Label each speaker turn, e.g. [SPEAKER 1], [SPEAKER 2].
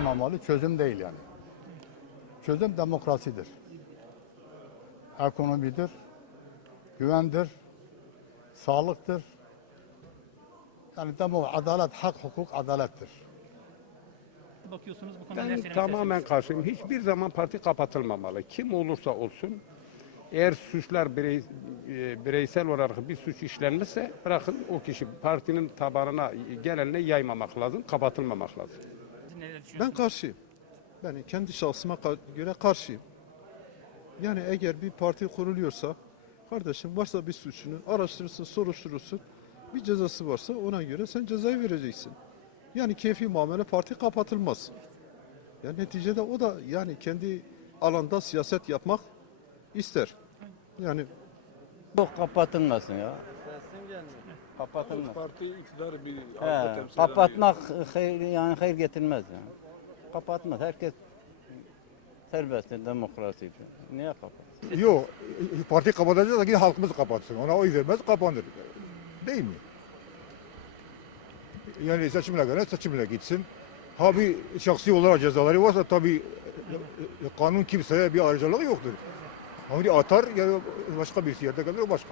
[SPEAKER 1] olmamalı, çözüm değil yani. Çözüm demokrasidir. Ekonomidir, güvendir, sağlıktır. Yani demo, adalet, hak, hukuk, adalettir.
[SPEAKER 2] Bakıyorsunuz bu konuda
[SPEAKER 3] Ben tamamen karşıyım. Hiçbir zaman parti kapatılmamalı. Kim olursa olsun eğer suçlar birey, e, bireysel olarak bir suç işlenmişse bırakın o kişi partinin tabanına gelenle yaymamak lazım, kapatılmamak lazım.
[SPEAKER 2] Neler
[SPEAKER 4] Ben
[SPEAKER 2] düşünüyorsunuz?
[SPEAKER 4] karşıyım. Ben kendi şahsıma göre karşıyım. Yani eğer bir parti kuruluyorsa kardeşim varsa bir suçunu araştırırsın, soruşturursun. Bir cezası varsa ona göre sen cezayı vereceksin. Yani keyfi muamele parti kapatılmaz. Yani neticede o da yani kendi alanda siyaset yapmak ister. Yani
[SPEAKER 5] Yok kapatılmasın ya. Kapatılmaz.
[SPEAKER 6] Parti iktidarı bir
[SPEAKER 5] He, kapatmak hayır, yani hayır getirmez yani. Kapatmaz. Herkes serbest demokrasi. Niye kapat?
[SPEAKER 7] Yok, parti kapatacağız da yine halkımız kapatsın. Ona oy vermez, kapanır. Değil mi? Yani seçimle göre seçimle gitsin. Ha bir şahsi olarak cezaları varsa tabii e, kanun kimseye bir ayrıcalığı yoktur. Ama atar ya başka bir yerde kalır o başka.